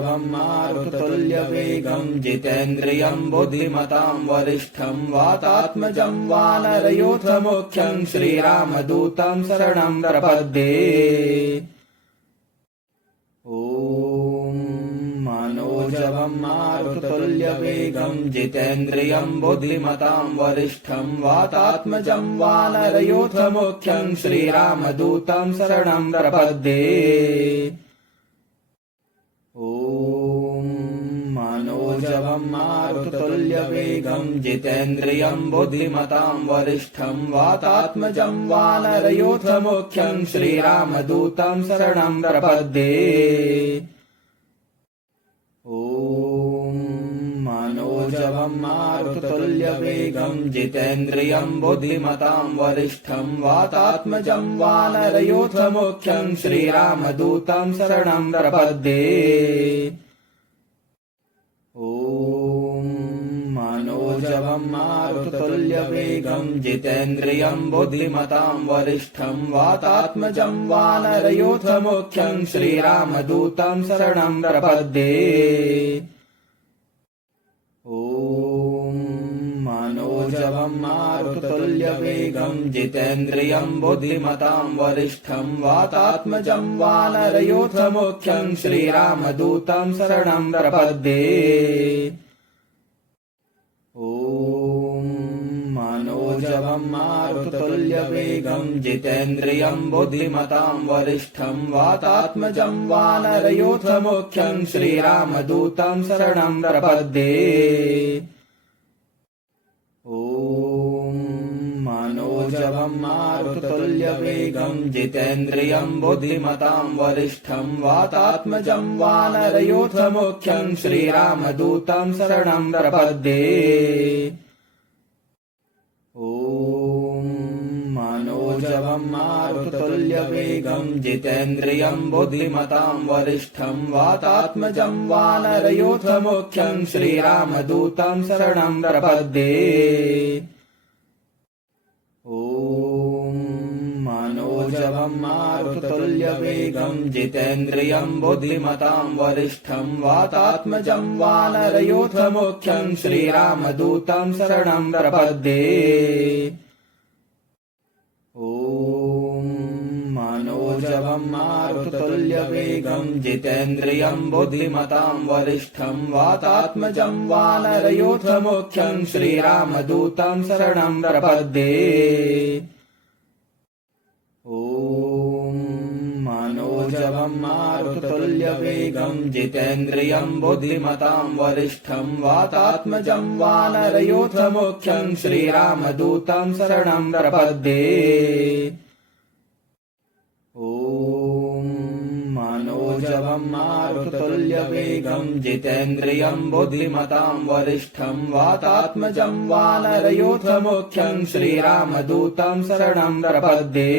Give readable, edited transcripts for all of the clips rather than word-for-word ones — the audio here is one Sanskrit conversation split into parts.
मनोजवं मारुततुल्यवेगं जितेन्द्रियं बुद्धिमतां वरिष्ठं वातात्मजं वानरयूथमुख्यं श्रीरामदूतं शरणं प्रपद्ये। मनोजवं मारुततुल्यवेगं जितेन्द्रियं बुद्धिमतां वरिष्ठं वातात्मजं वानरयूथमुख्यं श्रीरामदूतं शरणं प्रपद्ये। मनोजवं मारुततुल्यवेगं जितेन्द्रियं बुद्धिमतां वरिष्ठं वातात्मजं वानरयूथमुख्यं श्रीरामदूतं शरणं प्रपद्ये। मनोजवं मारुततुल्यवेगं जितेन्द्रियं बुद्धिमतां वरिष्ठं वातात्मजं वानरयूथमुख्यं श्रीरामदूतं शरणं प्रपद्ये। मनोजवं मारुततुल्यवेगं जितेन्द्रियं बुद्धिमतां वरिष्ठं वातात्मजं वानरयूथमुख्यं श्रीरामदूतं शरणं प्रपद्ये। मनोजवं मारुततुल्यवेगं जितेन्द्रियं बुद्धिमतां वरिष्ठं वातात्मजं वानरयूथमुख्यं श्रीरामदूतं शरणं प्रपद्ये। मनोजवं मारुततुल्यवेगं जितेन्द्रियं बुद्धिमतां वरिष्ठं वातात्मजं वानरयूथमुख्यं श्रीरामदूतं शरणं प्रपद्ये। मनोजवं मारुततुल्यवेगं जितेन्द्रियं बुद्धिमतां वरिष्ठं वातात्मजं वानरयूथमुख्यं श्रीरामदूतं शरणं प्रपद्ये। मनोजवं मारुततुल्यवेगं जितेन्द्रियं बुद्धिमतां वरिष्ठं वातात्मजं वानरयूथमुख्यं श्रीरामदूतं शरणं प्रपद्ये। मनोजवं मारुततुल्यवेगं जितेन्द्रियं बुद्धिमतां वरिष्ठं वातात्मजं वानरयूथमुख्यं श्रीरामदूतं शरणं प्रपद्ये। मनोजवं मारुततुल्यवेगं जितेन्द्रियं बुद्धिमतां वरिष्ठं वातात्मजं वानरयूथमुख्यं श्रीरामदूतं शरणं प्रपद्ये। मनोजवं मारुततुल्यवेगं जितेन्द्रियं बुद्धिमतां वरिष्ठं वातात्मजं वानरयूथमुख्यं श्रीरामदूतं शरणं प्रपद्ये। मनोजवं मारुततुल्यवेगं जितेन्द्रियं बुद्धिमतां वरिष्ठं वातात्मजं वानरयूथमुख्यं श्रीरामदूतं शरणं प्रपद्ये।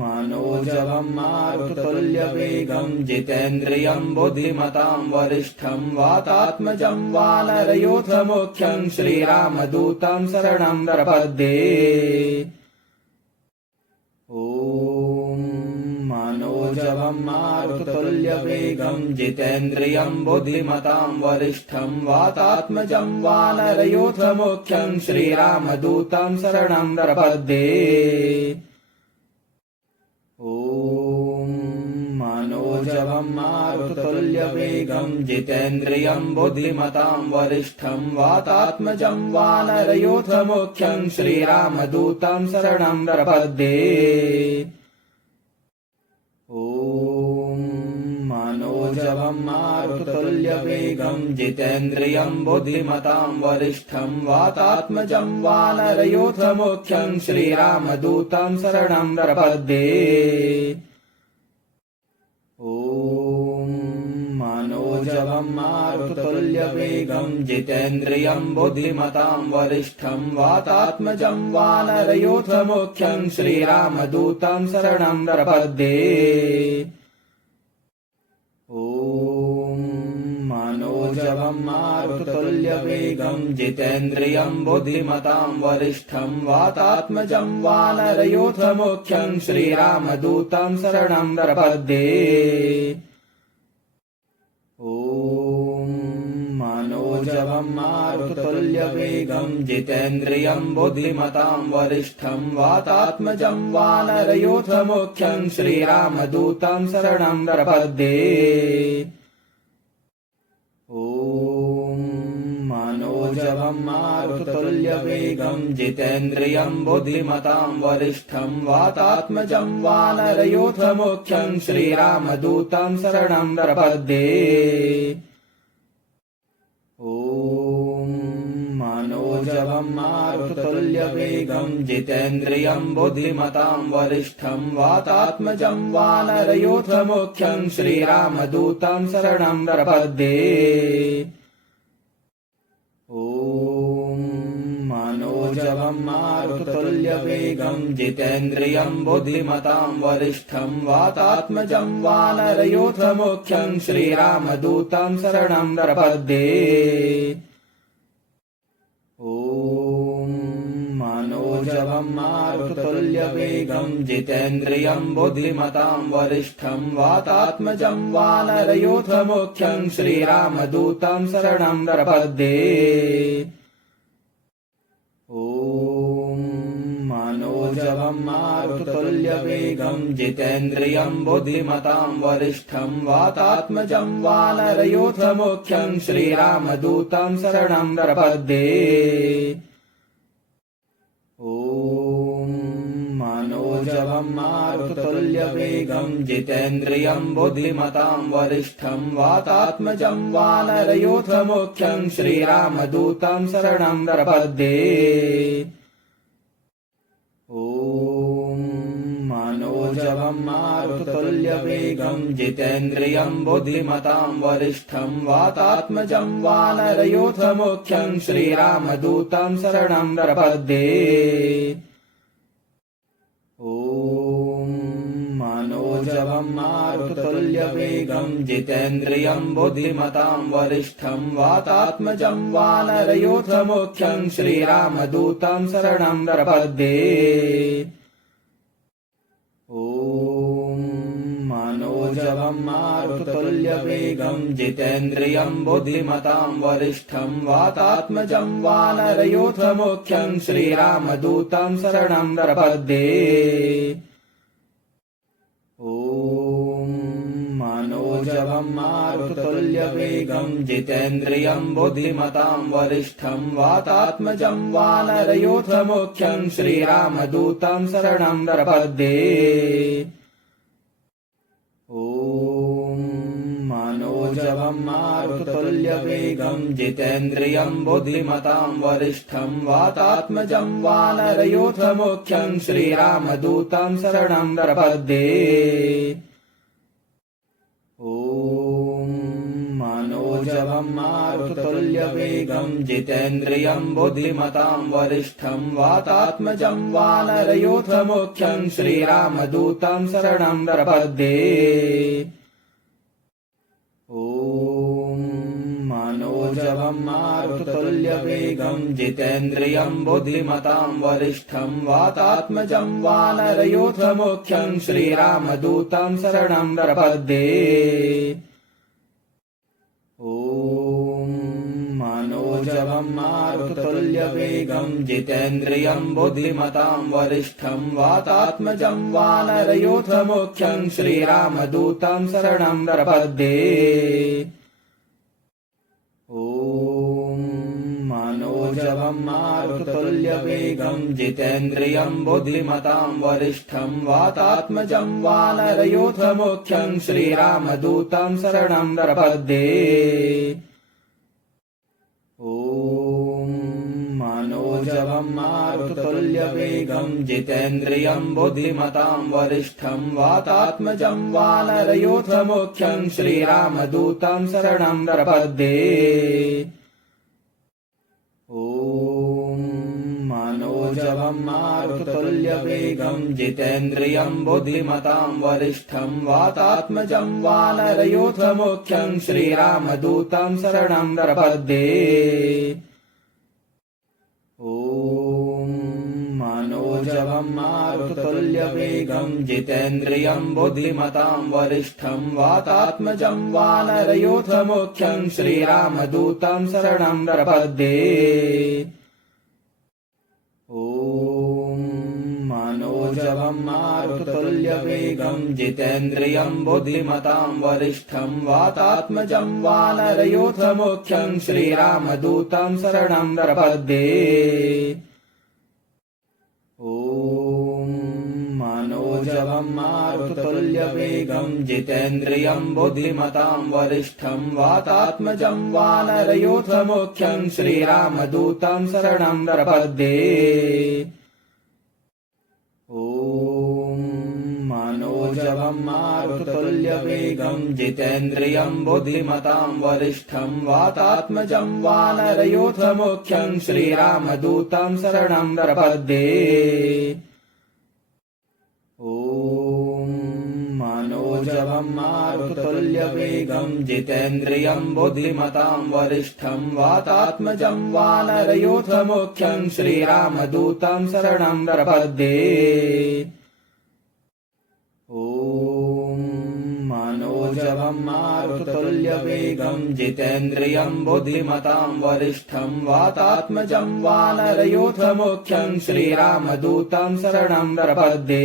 मनोजवं मारुततुल्यवेगं जितेन्द्रियं बुद्धिमतां वरिष्ठं वातात्मजं वानरयूथमुख्यं श्रीरामदूतं शरणं प्रपद्ये। मनोजवं मारुततुल्यवेगं जितेन्द्रियं बुद्धिमतां वरिष्ठं वातात्मजं वानरयूथमुख्यं श्रीरामदूतं शरणं प्रपद्ये। मनोजवं मारुततुल्यवेगं जितेन्द्रियं बुद्धिमतां वरिष्ठं वातात्मजं वानरयूथमुख्यं श्रीरामदूतं शरणं प्रपद्ये। मनोजवं मारुततुल्यवेगं जितेन्द्रियं बुद्धिमतां वरिष्ठं वातात्मजं वानरयूथमुख्यं श्रीरामदूतं शरणं प्रपद्ये। मनोजवं मारुततुल्यवेगं जितेन्द्रियं बुद्धिमतां वरिष्ठं वातात्मजं वानरयूथमुख्यं श्रीरामदूतं शरणं प्रपद्ये। मनोजवं मनोजवं मारुततुल्यवेगं जितेन्द्रियं बुद्धिमतां वरिष्ठं वातात्मजं वानरयूथमुख्यं श्रीरामदूतं शरणं प्रपद्ये। मनोजवं मारुततुल्यवेगं जितेन्द्रियं बुद्धिमतां वरिष्ठं वातात्मजं वानरयूथमुख्यं श्रीरामदूतं शरणं प्रपद्ये। मनोजवं मारुततुल्यवेगं जितेन्द्रियं बुद्धिमतां वरिष्ठं वातात्मजं वानरयूथमुख्यं श्रीरामदूतं शरणं प्रपद्ये। मनोजवं मारुततुल्यवेगं जितेन्द्रियं बुद्धिमतां वरिष्ठं वातात्मजं वानरयूथमुख्यं श्रीरामदूतं शरणं प्रपद्ये। मनोजवं मारुततुल्यवेगं जितेन्द्रियं बुद्धिमतां वरिष्ठं वातात्मजं वानरयूथमुख्यं श्रीरामदूतं शरणं प्रपद्ये। मनोजवं मारुततुल्यवेगं जितेन्द्रियं बुद्धिमतां वरिष्ठं वातात्मजं वानरयूथमुख्यं श्रीरामदूतं शरणं प्रपद्ये। मनोजवं मारुततुल्यवेगं जितेन्द्रियं बुद्धिमतां वरिष्ठं वातात्मजं वानरयूथमुख्यं श्रीरामदूतं शरणं प्रपद्ये। मनोजवं मारुततुल्यवेगं जितेन्द्रियं बुद्धिमतां वरिष्ठं वातात्मजं वानरयूथमुख्यं श्रीरामदूतं शरणं प्रपद्ये। मनोजवं मारुततुल्यवेगं जितेन्द्रियं बुद्धिमतां वरिष्ठं वातात्मजं वानरयूथमुख्यं श्रीरामदूतं शरणं प्रपद्ये। मनोजवं मारुततुल्यवेगं जितेन्द्रियं बुद्धिमतां वरिष्ठं वातात्मजं वानरयूथमुख्यं श्रीरामदूतं शरणं प्रपद्ये। मनोजवं मारुततुल्यवेगं जितेन्द्रियं बुद्धिमतां वरिष्ठं वातात्मजं वानरयूथमुख्यं श्रीरामदूतं शरणं प्रपद्ये। मनोजवं मारुततुल्यवेगं जितेन्द्रियं बुद्धिमतां वरिष्ठं वातात्मजं वानरयूथमुख्यं श्रीरामदूतं शरणं प्रपद्ये। मनोजवं मारुततुल्यवेगं जितेन्द्रियं बुद्धिमतां वरिष्ठं वातात्मजं वानरयूथमुख्यं श्रीरामदूतं शरणं प्रपद्ये। मनोजवं मारुततुल्यवेगं जितेन्द्रियं बुद्धिमतां वरिष्ठं वातात्मजं वानरयूथमुख्यं श्रीरामदूतं शरणं प्रपद्ये। मनोजवं मारुततुल्यवेगं जितेन्द्रियं बुद्धिमतां वरिष्ठं वातात्मजं वानरयूथमुख्यं श्रीरामदूतं शरणं प्रपद्ये। मनोजवं मारुततुल्यवेगं जितेन्द्रियं बुद्धिमतां वरिष्ठं वातात्मजं वानरयूथमुख्यं श्रीरामदूतं शरणं प्रपद्ये। मनोजवं मारुततुल्यवेगं जितेन्द्रियं बुद्धिमतां वरिष्ठं वातात्मजं वानरयूथमुख्यं श्रीरामदूतं शरणं प्रपद्ये। मनोजवं मारुततुल्यवेगं जितेन्द्रियं बुद्धिमतां वरिष्ठं वातात्मजं वानरयूथमुख्यं श्रीरामदूतं शरणं प्रपद्ये। मनोजवं मनोजवं मारुततुल्यवेगं जितेन्द्रियं बुद्धिमतां वरिष्ठं वातात्मजं वानरयूथमुख्यं श्रीरामदूतं शरणं प्रपद्ये। मनोजवं मारुततुल्यवेगं जितेन्द्रियं बुद्धिमतां वरिष्ठं वातात्मजं वानरयूथमुख्यं श्रीरामदूतं शरणं प्रपद्ये। मनोजवं मारुततुल्यवेगं जितेन्द्रियं बुद्धिमतां वरिष्ठं वातात्मजं वानरयूथमुख्यं श्रीरामदूतं शरणं प्रपद्ये। मनोजवं मारुततुल्यवेगं जितेन्द्रियं बुद्धिमतां वरिष्ठं वातात्मजं वानरयूथमुख्यं श्रीरामदूतं शरणं प्रपद्ये। मनोजवं मारुततुल्यवेगं जितेन्द्रियं बुद्धिमतां वरिष्ठं वातात्मजं वानरयूथमुख्यं श्रीरामदूतं शरणं प्रपद्ये। मनोजवं मारुततुल्यवेगं जितेन्द्रियं बुद्धिमतां वरिष्ठं वातात्मजं वानरयूथमुख्यं श्रीरामदूतं शरणं प्रपद्ये। मनोजवं मारुततुल्यवेगं जितेन्द्रियं बुद्धिमतां वरिष्ठं वातात्मजं वानरयूथमुख्यं श्रीरामदूतं शरणं प्रपद्ये।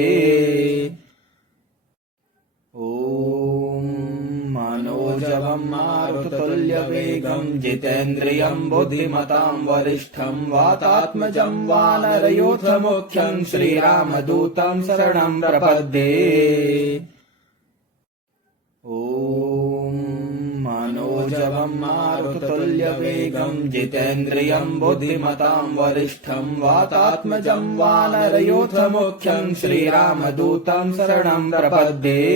मनोजवं मारुततुल्यवेगं जितेन्द्रियं बुद्धिमतां वरिष्ठं वातात्मजं वानरयूथमुख्यं श्रीरामदूतं शरणं प्रपद्ये। मनोजवं मारुततुल्यवेगं जितेन्द्रियं बुद्धिमतां वरिष्ठं वातात्मजं वानरयूथमुख्यं श्रीरामदूतं शरणं प्रपद्ये।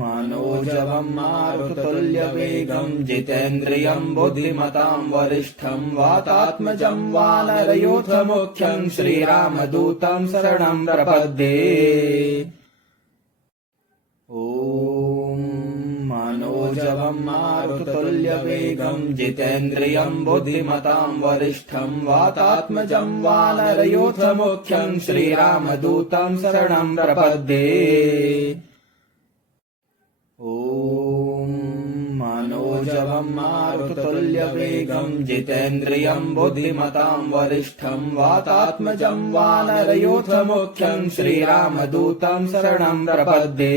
मनोजवं मारुततुल्यवेगं जितेन्द्रियं बुद्धिमतां वरिष्ठं वातात्मजं वानरयूथमुख्यं श्रीरामदूतं शरणं प्रपद्ये। मनोजवं मारुततुल्यवेगं जितेन्द्रियं बुद्धिमतां वरिष्ठं वातात्मजं वानरयूथमुख्यं श्रीरामदूतं शरणं प्रपद्ये। मनोजवं मारुततुल्यवेगं जितेन्द्रियं बुद्धिमतां वरिष्ठं वातात्मजं वानरयूथमुख्यं श्रीरामदूतं शरणं प्रपद्ये।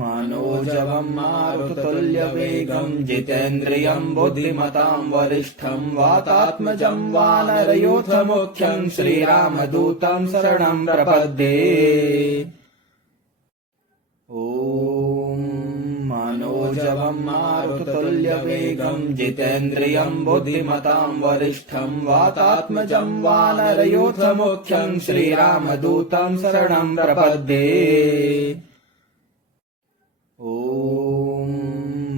मनोजवं मारुततुल्यवेगं जितेन्द्रियं बुद्धिमतां वरिष्ठं वातात्मजं वानरयूथमुख्यं श्रीरामदूतं शरणं प्रपद्ये। मनोजवं मारुततुल्यवेगं जितेन्द्रियं बुद्धिमतां वरिष्ठं वातात्मजं वानरयूथमुख्यं श्रीरामदूतं शरणं प्रपद्ये।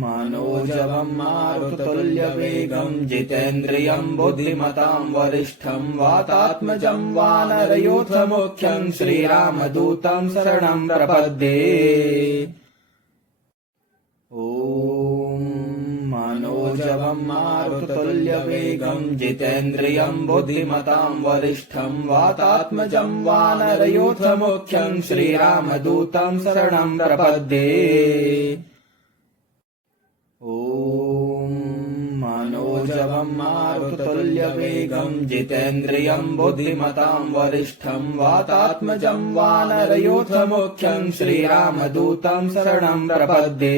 मनोजवं मारुततुल्यवेगं जितेन्द्रियं बुद्धिमतां वरिष्ठं वातात्मजं वानरयूथमुख्यं श्रीरामदूतं शरणं प्रपद्ये। मनोजवं मारुततुल्यवेगं जितेन्द्रियं बुद्धिमतां वरिष्ठं वातात्मजं वानरयूथमुख्यं श्रीरामदूतं शरणं प्रपद्ये। मनोजवं मारुततुल्यवेगं जितेन्द्रियं बुद्धिमतां वरिष्ठं वातात्मजं वानरयूथमुख्यं श्रीरामदूतं शरणं प्रपद्ये।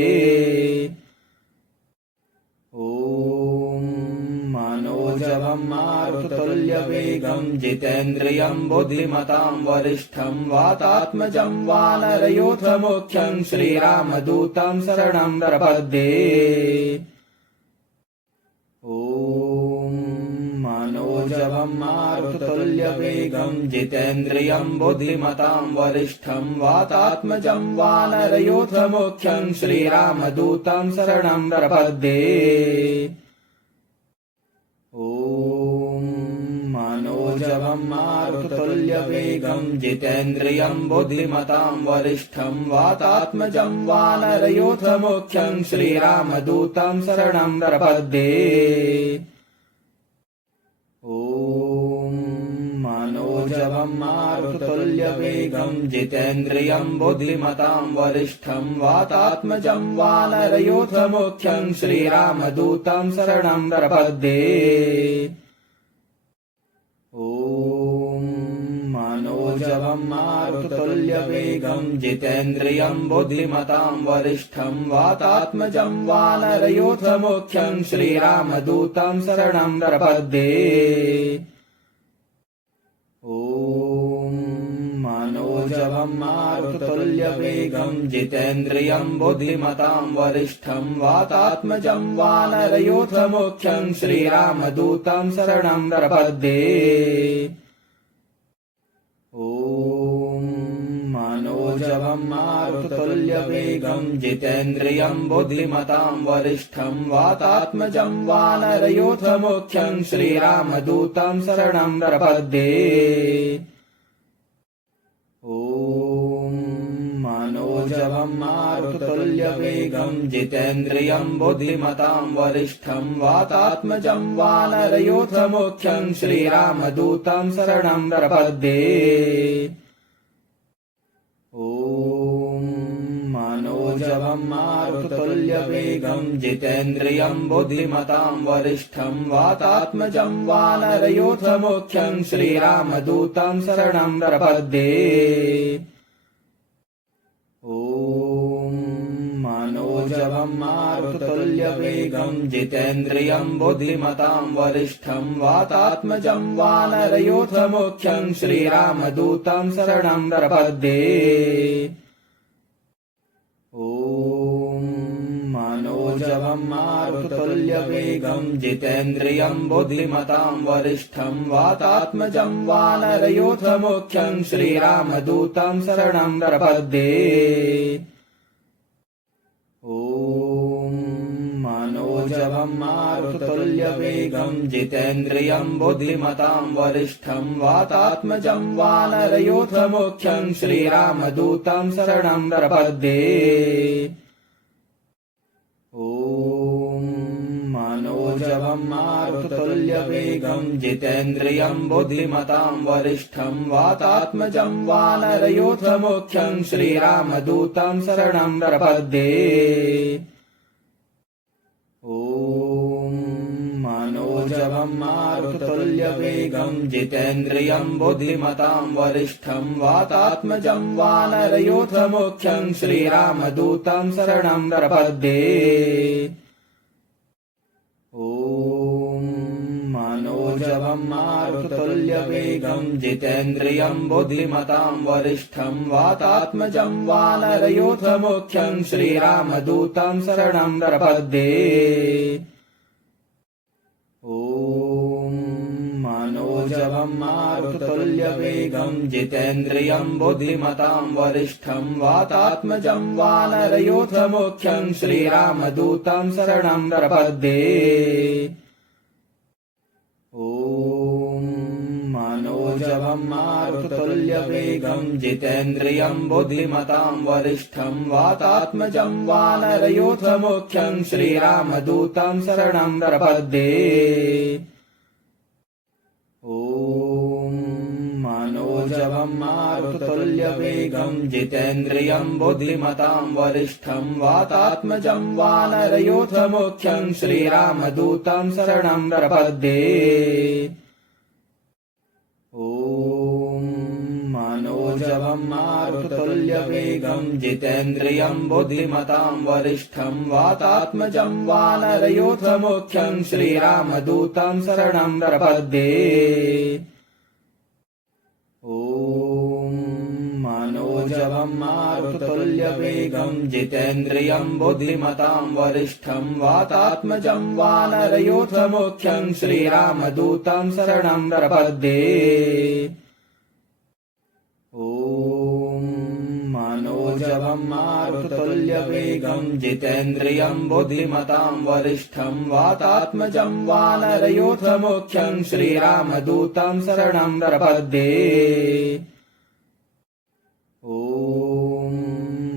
मनोजवं मारुततुल्यवेगं जितेन्द्रियं बुद्धिमतां वरिष्ठं वातात्मजं वानरयूथमुख्यं श्रीरामदूतं शरणं प्रपद्ये। मनोजवं मारुततुल्यवेगं जितेन्द्रियं बुद्धिमतां वरिष्ठं वातात्मजं वानरयूथमुख्यं श्रीरामदूतं शरणं प्रपद्ये। मनोजवं मारुततुल्यवेगं जितेन्द्रियं बुद्धिमतां वरिष्ठं वातात्मजं वानरयूथमुख्यं श्रीरामदूतं शरणं प्रपद्ये। मनोजवं मारुततुल्यवेगं जितेन्द्रियं बुद्धिमतां वरिष्ठं वातात्मजं वानरयूथमुख्यं श्रीरामदूतं शरणं प्रपद्ये। मनोजवं मारुततुल्यवेगं जितेन्द्रियं बुद्धिमतां वरिष्ठं वातात्मजं वानरयूथमुख्यं श्रीरामदूतं शरणं प्रपद्ये। मनोजवं मारुततुल्यवेगं जितेन्द्रियं बुद्धिमतां वरिष्ठं वातात्मजं वानरयूथमुख्यं श्रीरामदूतं शरणं प्रपद्ये। मनोजवं मारुततुल्यवेगं जितेन्द्रियं बुद्धिमतां वरिष्ठं वातात्मजं वानरयूथमुख्यं श्रीरामदूतं शरणं प्रपद्ये। मनोजवं मारुततुल्यवेगं जितेन्द्रियं बुद्धिमतां वरिष्ठं वातात्मजं वानरयूथमुख्यं श्रीरामदूतं शरणं प्रपद्ये। मनोजवं मारुततुल्यवेगं जितेन्द्रियं बुद्धिमतां वरिष्ठं वातात्मजं वानरयूथमुख्यं श्रीरामदूतं शरणं प्रपद्ये। मनोजवं मारुततुल्यवेगं जितेन्द्रियं बुद्धिमतां वरिष्ठं वातात्मजं वानरयूथमुख्यं श्रीरामदूतं शरणं प्रपद्ये। मनोजवं मारुततुल्यवेगं जितेन्द्रियं बुद्धिमतां वरिष्ठं वातात्मजं वानरयूथमुख्यं श्रीरामदूतं शरणं प्रपद्ये। मनोजवं मारुततुल्यवेगं जितेन्द्रियं बुद्धिमतां वरिष्ठं वातात्मजं वानरयूथमुख्यं श्रीरामदूतं शरणं प्रपद्ये। मनोजवं मारुततुल्यवेगं जितेन्द्रियं बुद्धिमतां वरिष्ठं वातात्मजं वानरयूथमुख्यं श्रीरामदूतं शरणं प्रपद्ये। मनोजवं मारुततुल्यवेगं जितेन्द्रियं बुद्धिमतां वरिष्ठं वातात्मजं वानरयूथमुख्यं श्रीरामदूतं शरणं प्रपद्ये। मनोजवं मारुततुल्यवेगं जितेन्द्रियं बुद्धिमतां वरिष्ठं वातात्मजं वानरयूथमुख्यं श्रीरामदूतं शरणं प्रपद्ये। मनोजवं मारुततुल्यवेगं जितेन्द्रियं बुद्धिमतां वरिष्ठं वातात्मजं वानरयूथमुख्यं श्रीरामदूतं शरणं प्रपद्ये। मनोजवं मारुततुल्यवेगं जितेन्द्रियं बुद्धिमतां वरिष्ठं वातात्मजं वानरयूथमुख्यं श्रीरामदूतं शरणं प्रपद्ये। मनोजवं मारुततुल्यवेगं जितेन्द्रियं बुद्धिमतां वरिष्ठं वातात्मजं वानरयूथमुख्यं श्रीरामदूतं शरणं प्रपद्ये। मनोजवं मारुततुल्यवेगं जितेन्द्रियं बुद्धिमतां वरिष्ठं वातात्मजं वानरयूथमुख्यं श्रीरामदूतं शरणं प्रपद्ये। मनोजवं मारुततुल्यवेगं जितेन्द्रियं बुद्धिमतां वरिष्ठं वातात्मजं वानरयूथमुख्यं श्रीरामदूतं शरणं प्रपद्ये। मनोजवं मारुततुल्यवेगं जितेन्द्रियं बुद्धिमतां वरिष्ठं वातात्मजं वानरयूथमुख्यं श्रीरामदूतं शरणं प्रपद्ये।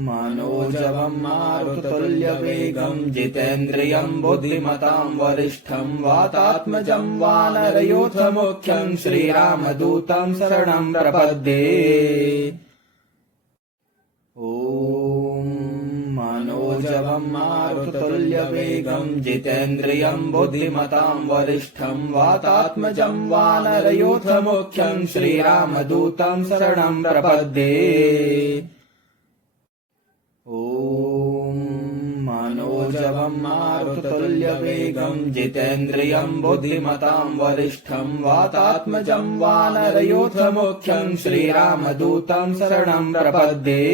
मनोजवं मारुततुल्यवेगं जितेन्द्रियं बुद्धिमतां वरिष्ठं वातात्मजं वानरयूथमुख्यं श्रीरामदूतं शरणं प्रपद्ये। मनोजवं मारुततुल्यवेगं जितेन्द्रियं बुद्धिमतां वरिष्ठं वातात्मजं वानरयूथमुख्यं श्रीरामदूतं शरणं प्रपद्ये। मनोजवं मारुततुल्यवेगं जितेन्द्रियं बुद्धिमतां वरिष्ठं वातात्मजं वानरयूथमुख्यं श्रीरामदूतं शरणं प्रपद्ये।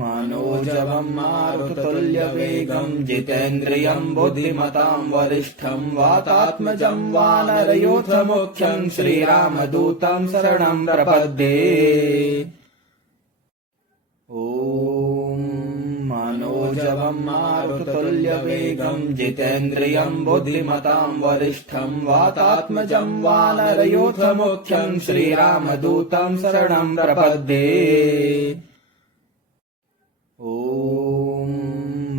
मनोजवं मारुततुल्यवेगं जितेन्द्रियं बुद्धिमतां वरिष्ठं वातात्मजं वानरयूथमुख्यं श्रीरामदूतं शरणं प्रपद्ये। मनोजवं मारुततुल्यवेगं जितेन्द्रियं बुद्धिमतां वरिष्ठं वातात्मजं वानरयूथमुख्यं श्रीरामदूतं शरणं प्रपद्ये।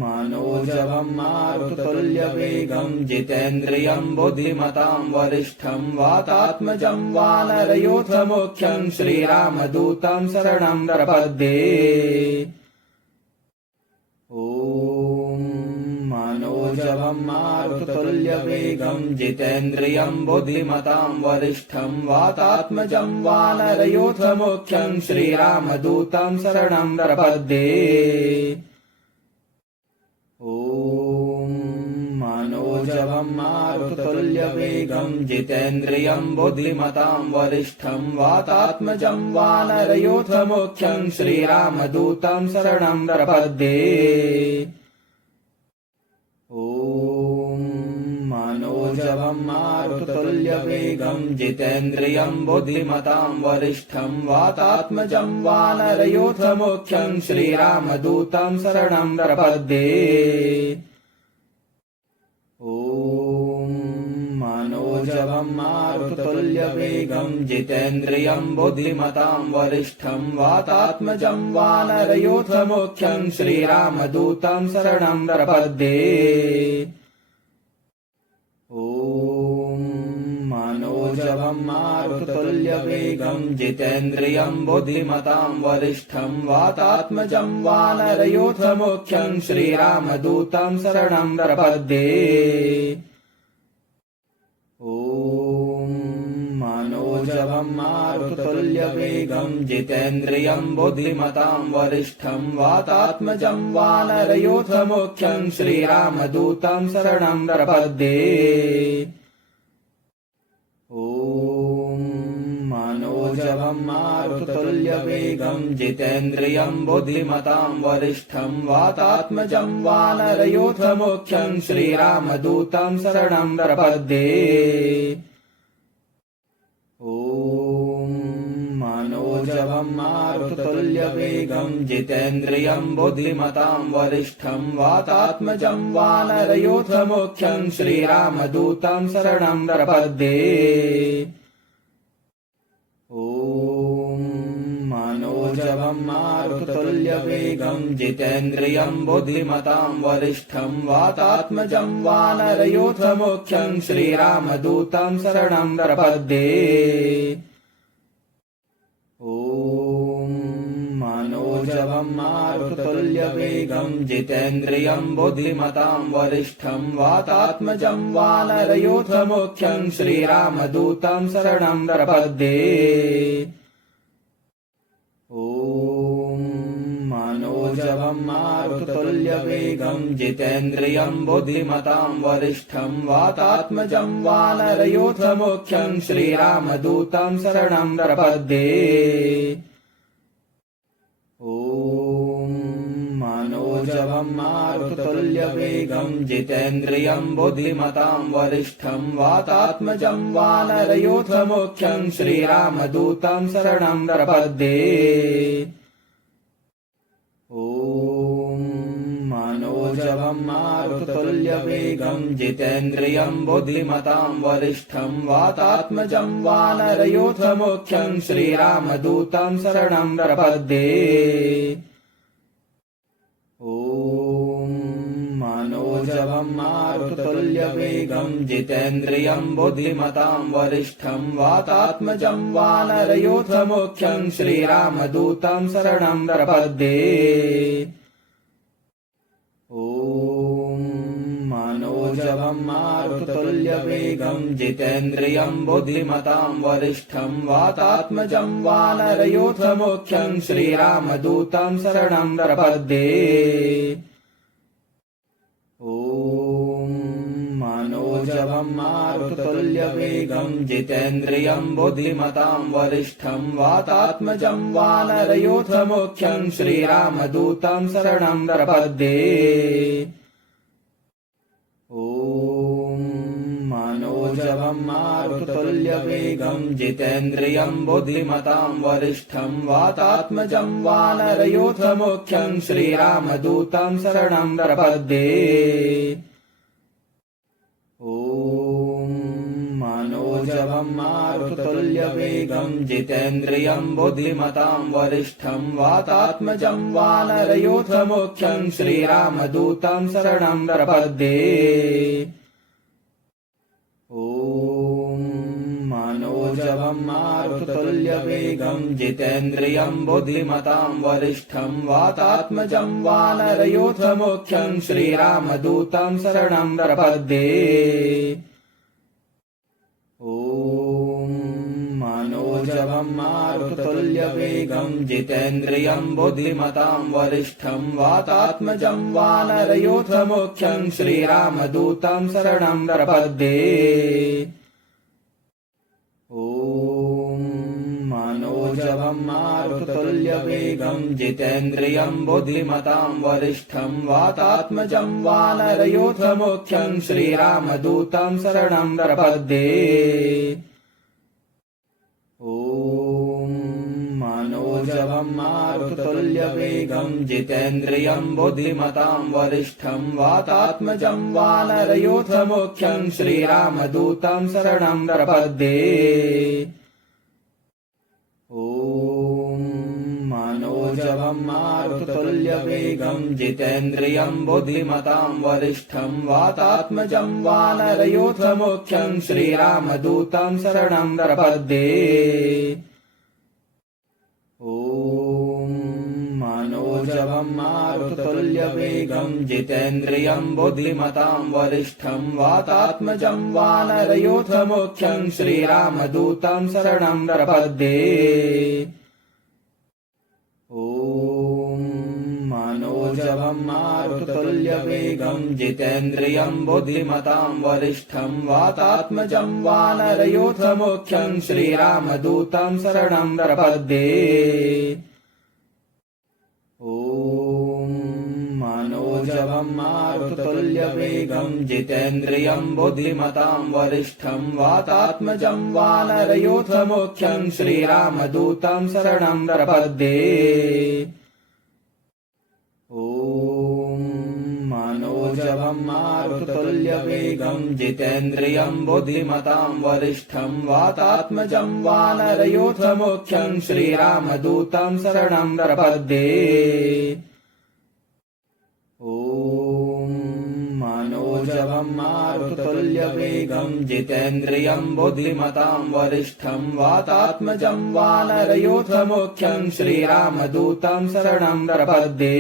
मनोजवं मारुततुल्यवेगं जितेन्द्रियं बुद्धिमतां वरिष्ठं वातात्मजं वानरयूथमुख्यं श्रीरामदूतं शरणं प्रपद्ये। मनोजवं मारुततुल्यवेगं जितेन्द्रियं बुद्धिमतां वरिष्ठं वातात्मजं वानरयूथमुख्यं श्रीरामदूतं शरणं प्रपद्ये। मनोजवं मारुततुल्यवेगं जितेन्द्रियं बुद्धिमतां वरिष्ठं वातात्मजं वानरयूथमुख्यं श्रीरामदूतं शरणं प्रपद्ये। मनोजवं मारुततुल्यवेगं जितेन्द्रियं बुद्धिमतां वरिष्ठं वातात्मजं वानरयूथमुख्यं श्रीरामदूतं शरणं प्रपद्ये। मनोजवं मारुततुल्यवेगं जितेन्द्रियं बुद्धिमतां वरिष्ठं वातात्मजं वानरयूथमुख्यं श्रीरामदूतं शरणं प्रपद्ये। मनोजवं मारुततुल्यवेगं जितेन्द्रियं बुद्धिमतां वरिष्ठं वातात्मजं वानरयूथमुख्यं श्रीरामदूतं शरणं प्रपद्ये। मनोजवं मारुततुल्यवेगं जितेन्द्रियं बुद्धिमतां वरिष्ठं वातात्मजं वानरयूथमुख्यं श्रीरामदूतं शरणं प्रपद्ये। मनोजवं मारुततुल्यवेगं जितेन्द्रियं बुद्धिमतां वरिष्ठं वातात्मजं वानरयूथमुख्यं श्रीरामदूतं शरणं प्रपद्ये। मनोजवं मारुततुल्यवेगं जितेन्द्रियं बुद्धिमतां वरिष्ठं वातात्मजं वानरयूथमुख्यं श्रीरामदूतं शरणं प्रपद्ये। मनोजवं मारुततुल्यवेगं जितेन्द्रियं बुद्धिमतां वरिष्ठं वातात्मजं वानरयूथमुख्यं श्रीरामदूतं शरणं प्रपद्ये। मनोजवं मारुततुल्यवेगं जितेन्द्रियं बुद्धिमतां वरिष्ठं वातात्मजं वानरयूथमुख्यं श्रीरामदूतं शरणं प्रपद्ये। मनोजवं मनोजवं मारुततुल्यवेगं जितेन्द्रियं बुद्धिमतां वरिष्ठं वातात्मजं वानरयूथमुख्यं श्रीरामदूतं शरणं प्रपद्ये। मनोजवं मारुततुल्यवेगं जितेन्द्रियं बुद्धिमतां वरिष्ठं वातात्मजं वानरयूथमुख्यं श्रीरामदूतं शरणं प्रपद्ये। मनोजवं मारुततुल्यवेगं जितेन्द्रियं बुद्धिमतां वरिष्ठं वातात्मजं वानरयूथमुख्यं श्रीरामदूतं शरणं प्रपद्ये। मनोजवं मारुततुल्यवेगं जितेन्द्रियं बुद्धिमतां वरिष्ठं वातात्मजं वानरयूथमुख्यं श्रीरामदूतं शरणं प्रपद्ये। मनोजवं मारुततुल्यवेगं जितेन्द्रियं बुद्धिमतां वरिष्ठं वातात्मजं वानरयूथमुख्यं श्रीरामदूतं शरणं प्रपद्ये। मनोजवं मारुततुल्यवेगं जितेन्द्रियं बुद्धिमतां वरिष्ठं वातात्मजं वानरयूथमुख्यं श्रीरामदूतं शरणं प्रपद्ये। मनोजवं मारुततुल्यवेगं जितेन्द्रियं बुद्धिमतां वरिष्ठं वातात्मजं वानरयूथमुख्यं श्रीरामदूतं शरणं प्रपद्ये। मनोजवं मारुततुल्यवेगं जितेन्द्रियं बुद्धिमतां वरिष्ठं वातात्मजं वानरयूथमुख्यं श्रीरामदूतं शरणं प्रपद्ये। मनोजवं मारुततुल्यवेगं जितेन्द्रियं बुद्धिमतां वरिष्ठं वातात्मजं वानरयूथमुख्यं श्रीरामदूतं शरणं प्रपद्ये। मनोजवं मारुततुल्यवेगं जितेन्द्रियं बुद्धिमतां वरिष्ठं वातात्मजं वानरयूथमुख्यं श्रीरामदूतं शरणं प्रपद्ये। मनोजवं मारुततुल्यवेगं जितेन्द्रियं बुद्धिमतां वरिष्ठं वातात्मजं वानरयूथमुख्यं श्रीरामदूतं शरणं प्रपद्ये। मनोजवं मारुततुल्यवेगं जितेन्द्रियं बुद्धिमतां वरिष्ठं वातात्मजं वानरयूथमुख्यं श्रीरामदूतं शरणं प्रपद्ये। मनोजवं मारुततुल्यवेगं जितेन्द्रियं बुद्धिमतां वरिष्ठं वातात्मजं वानरयूथमुख्यं श्रीरामदूतं शरणं प्रपद्ये। मनोजवं मारुततुल्यवेगं जितेन्द्रियं बुद्धिमतां वरिष्ठं वातात्मजं वानरयूथमुख्यं श्रीरामदूतं शरणं प्रपद्ये। मनोजवं मारुततुल्यवेगं जितेन्द्रियं बुद्धिमतां वरिष्ठं वातात्मजं वानरयूथमुख्यं श्रीरामदूतं शरणं प्रपद्ये। मनोजवं मारुततुल्यवेगं जितेन्द्रियं बुद्धिमतां वरिष्ठं वातात्मजं वानरयूथमुख्यं श्रीरामदूतं शरणं प्रपद्ये। मनोजवं मारुततुल्यवेगं जितेन्द्रियं बुद्धिमतां वरिष्ठं वातात्मजं वानरयूथमुख्यं श्रीरामदूतं शरणं प्रपद्ये। मनोजवं मारुततुल्यवेगं जितेन्द्रियं बुद्धिमतां वरिष्ठं वातात्मजं वानरयूथमुख्यं श्रीरामदूतं शरणं प्रपद्ये।